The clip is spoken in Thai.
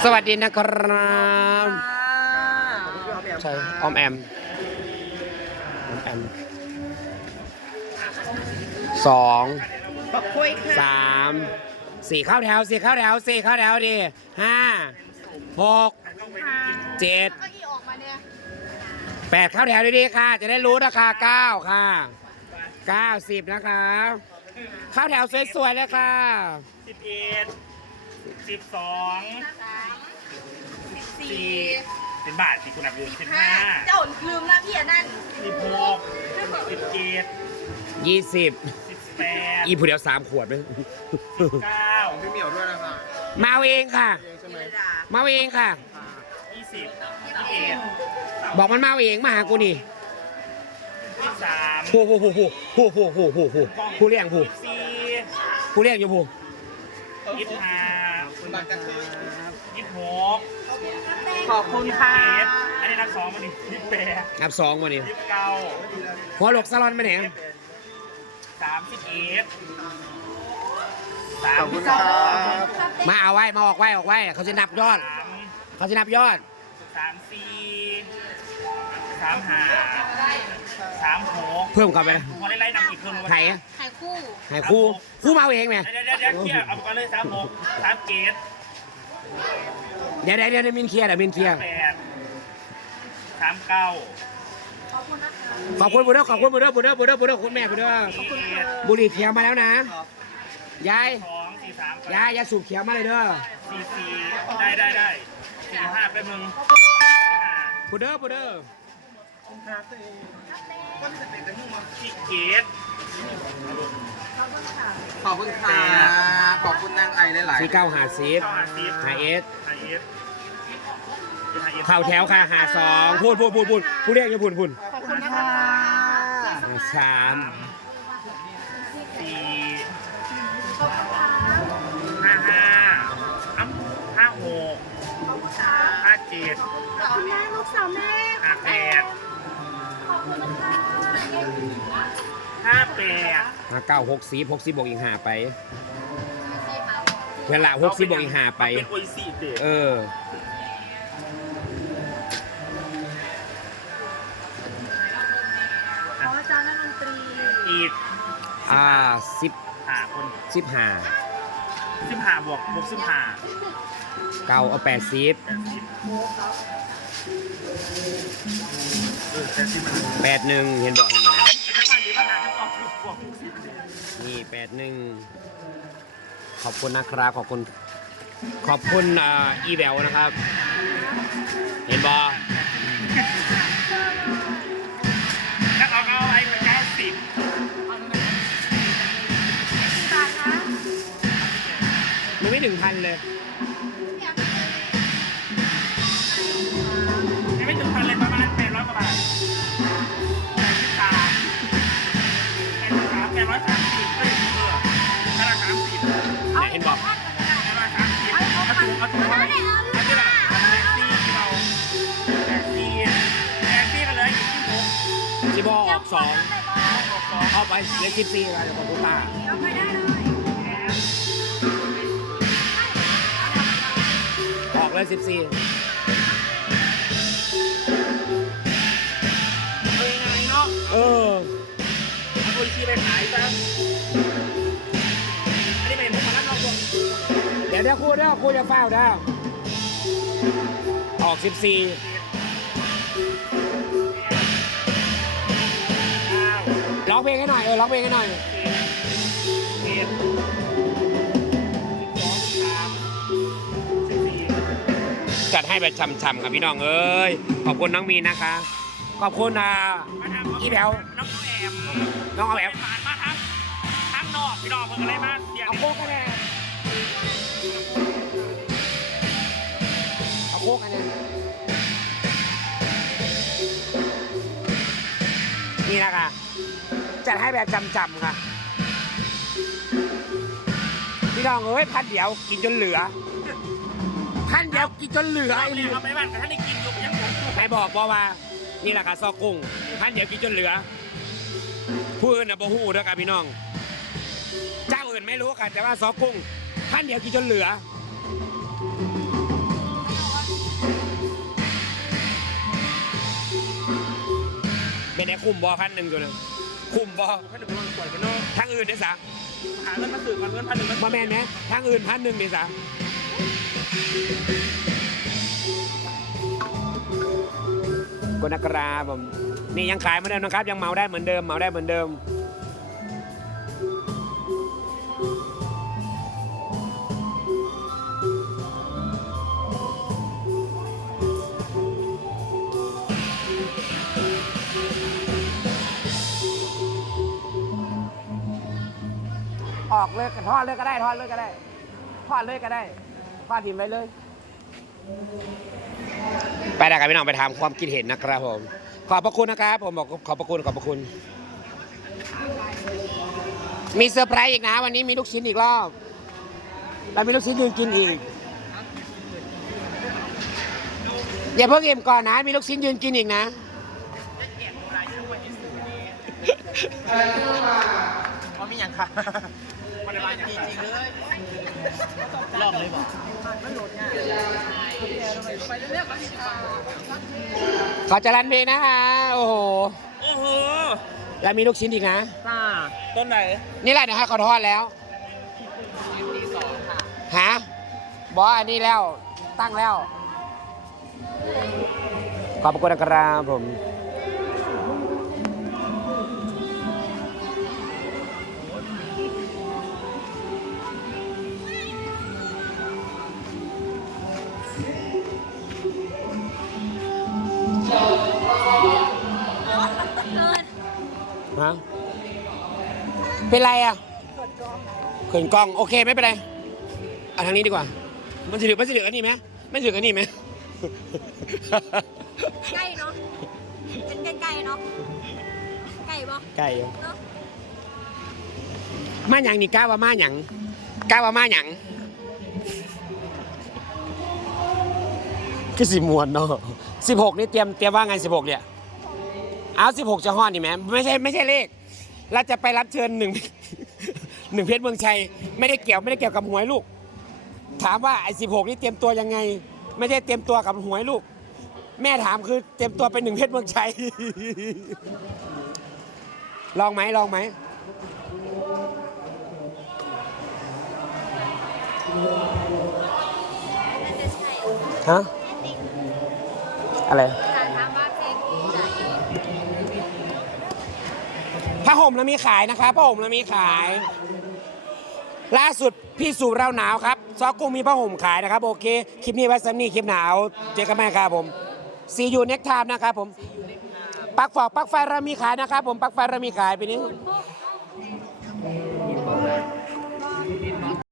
สวัสดีนะครับใช่ออมแอมออมแอมสองบอกคุยค่ะสามสี่เข้าแถวสี่เข้าแถวสี่เข้าแถวดีห้าหกเจ็ดก็อีออกมาเนี่ยแปดเข้าแถวดีๆค่ะ จะได้รู้ราคาเก้าค่ะเก้าสิบนะคะเข้าแถวสวยๆเลยค่ะสิบเอ็ดสิบสอง สามสี่สี่เป็นบาทสิคุณอับดุลสิบห้าห้าเจ้าลืมนะพี่อันนั่นสิบหกสิบเจ็ดยี่สิบสิบแปดอีผู้เดียวสามขวดไหมเก้าพี่เหมียวด้วยนะครับมาเอาเองค่ะใช่ไหมมาเอาเองค่ะ ยี่สิบยี่สิบเอ็ดบอกมันมาเอาเองมาหากูนี่ยี่สิบสามผู้ผู้ผู้ผู้ผู้ผู้ผู้ผู้ผู้ผู้เลี้ยงผู้ยี่สิบสี่ผู้เลี้ยงอยู่ผู้ยี่สิบห้าบัตรกระทืบยี่สิบหก ขอบคุณค่ะเจ็ดอันนี้นับสองมาดิยี่สิบแปดนับสองมานี่ยี่สิบเก้าหัวหลกสลอนไปไหนสามสิบเอ็ดสาขมอบคุสิณบคสรัองบมาเอาไว้มาออกไว้ออกไว้ เขาจะนับยอดสามเขาจะนับยอดสามสี่สามห้าสามหกเพิ่มเข้าไปนะพอไล่ๆนับอีกเครื่องไถ่ไข่คู่ให้ครู่ครู่มาเอาเองไหมเดี๋ยวเดี๋ยวเดี๋ยวเคลียร์เอาไปก่อนเลยสามหกสามเกต เดี๋ยวเดี๋ยวเดี๋ยวมินเคลียร์เดี๋ยวมินเคลียร์ แปดสามเก้าขอบคุณนะคะขอบคุณบุญเด้อขอบคุณบุญเด้อบุญเด้อบุญเด้อบุญเด้อคุณแม่บุญเด้อสี่เอ็ดบุหรี่เขียวมาแล้วนะ ยาย สองสี่สามยายยาสูบเขียวมาเลยเด้อสี่สี่ได้ได้ได้สี่ห้าไปมึงบุญเด้อบุญเด้อสี่เกตขอบคุณค่ะ ขอบคุณนางไอหลายๆสี่เก้าหาสิบเก้าห้าสิบหาเอสหาเอสหา เอสเข่าแถวค่ะหาสองพูดพูดพูดพูดผู้เรียกอย่าพูดพูดขอบคุณนะคะหาสามสี่ห้าห้าอ้ำห้าหกห้าเจ็ดสาวแม่ลูกสาวแม่ห้าแปดขอบคุณนะคะห้าแปดหาเก้าหกสิบหกสิบบวกอีกหาไป เวลาหกสิบบวกอีกหาไป เป็นโออิซี่เด็เออ ขออาจารย์นักดนตรีอีกอ่าสิบห้าคนสิบห้าสิบห้าบวกบวกสิบห้าเก้าเอาแปดสิบแปดสิบเออแปดสิบมันแปดหนึ่งเห็นบอกเห็นบอกถ้ามันดีปัญหาต้องบวกบวกสิบ นี่แปดหนึ่ง ขอบคุณนะครับ ขอบคุณ ขอบคุณอ่าอีแววนะครับ เห็นบอถ้าเอาเอาอะไรเป็นเก้าสิบกี่บาทคะมันไม่ถึงพันเลย เห็นบอกปร้อยสามสิบเอาถูกเอกเอาถูกอันนี้แหละแท็กซี่เราแท็กซี่แท็กซี่กันเลยอยู่ที่หกชิบอออกสองหกสองเอาไปเลขสิบสี่มาเดี๋ยวขอบคุณป้าเอาไปได้เลยออกเลยสิบสี่เออยังไงเนาะเออเอาโอชีไปขายซะ เดี๋ยวเดี๋ยวครูเดี๋ยวครูจะเฝ้าเดี๋ยวออกสิบสี่เก้าร้องเพลงให้หน่อยเออร้องเพลงให้หน่อยสิบเอ็ดสิบสองสิบสามสิบสี่จัดให้แบบช่ำๆครับพี่น้องเอ้ยขอบคุณน้องมีนนะคะ ขอบคุณอ่ามาทำอีแถวน้องแอมน้องเอาแบบผ่านมาทำทำนอกพี่น้องเพิ่งอะไรมาเดี๋ยวเอานี้โคกกันเลย เอาโคกกันเลยนี่นะคะจัดให้แบบจำๆค่ะ พี่น้องเอ้ยพันเดียวกินจนเหลือ พันเดียวกินจนเหลือเอาไอ้ไปนี่เอาไปบ้านแต่ท่านได้กินอยู่ยังผมใครบอกบอกว่า นี่แหละค่ะซอกกุ้งพันเดียวกินจนเหลือ ผู้อื่นน่ะบ่ฮู้เด้อค่ะพี่น้อง เจ้าอื่นไม่รู้ค่ะแต่ว่าซอกกุ้ง ท่านเดียวกินจนเหลือ เป็นไอ้คุ้มบอพันหนึ่งตัวหนึ่งคุ้มบอพันหนึ่งมันปล่อยมันนอกทางอื่นได้สะหาเงินมาสื่อมาเงินพันหนึ่งมาแมนไหมทางอื่นพันหนึ่งได้สะกนักราผมนี่ยังขายเหมือนเดิมนะครับ ยังเมาได้เหมือนเดิมเมาได้เหมือนเดิม ออกเลยทอดเลยก็ได้ทอดเลยก็ได้ทอดเลยก็ได้ทอดถิ่มไปเลย ไปได้ครับพี่น้องไปถามความคิดเห็นนะครับผม ขอบพระคุณนะครับผมบอกขอบพระคุณขอบพระคุณ มีเซอร์ไพรส์อีกนะ วันนี้มีลูกชิ้นอีกรอบ แล้วมีลูกชิ้นยืนกินอีกอย่าเพิ่งเอ็มก่อนนะ มีลูกชิ้นยืนกินอีกนะเขามีอย่างค่ะ มันมาจริงจริงเลยลองเลยบอกขอจรันเพลงนะคะ โอ้โห โอ้โห แล้วมีลูกชิ้นอีกนะต้าต้นไหน นี่แหละเดี๋ยวให้เขาทอดแล้ว ฮะบออันนี้แล้ว ตั้งแล้ว ขอบคุณนะครับผม เป็นไรอะเขินกล้องโอเคไม่เป็นไรเอาทางนี้ดีกว่า มันจะถือมันจะถืออันนี้ไหมไม่ถืออันนี้ไหมใกล้เนาะเป็นใกล้ๆเนาะใกล้ปะไก่อยู่เนาะมาหยังนี่กล้าว่ามาหยังกล้าว่ามาหยังคือสิมวนเนาะสิบหกนี่เตรียมเตรียมว่าไงสิบหกเนี่ยเอาสิบหกจะห้อนนี่ไหมไม่ใช่ไม่ใช่เลข เราจะไปรับเชิญหนึ่ง หนึ่งเพชรเมืองชัย ไม่ได้เกี่ยวไม่ได้เกี่ยวกับหวยลูก ถามว่าไอ้สิบหกนี่เตรียมตัวยังไง ไม่ใช่เตรียมตัวกับหวยลูก แม่ถามคือเตรียมตัวเป็นหนึ่งเพชรเมืองชัย ลองไหมลองไหมฮะอะไร การทำว่าเพลงไหน ผ้าห่มเรามีขายนะครับผ้าห่มเรามีขาย ล่าสุดพี่สู่เราหนาวครับซอกุ้งมีผ้าห่มขายนะครับ โอเค คลิปนี้ไว้สำนี่คลิปหนาวเจอกันใหม่ครับผมซียูเน็กทามนะครับผมปักฟอกปักไฟเรามีขายนะครับผมปักไฟเรามีขายไปนี้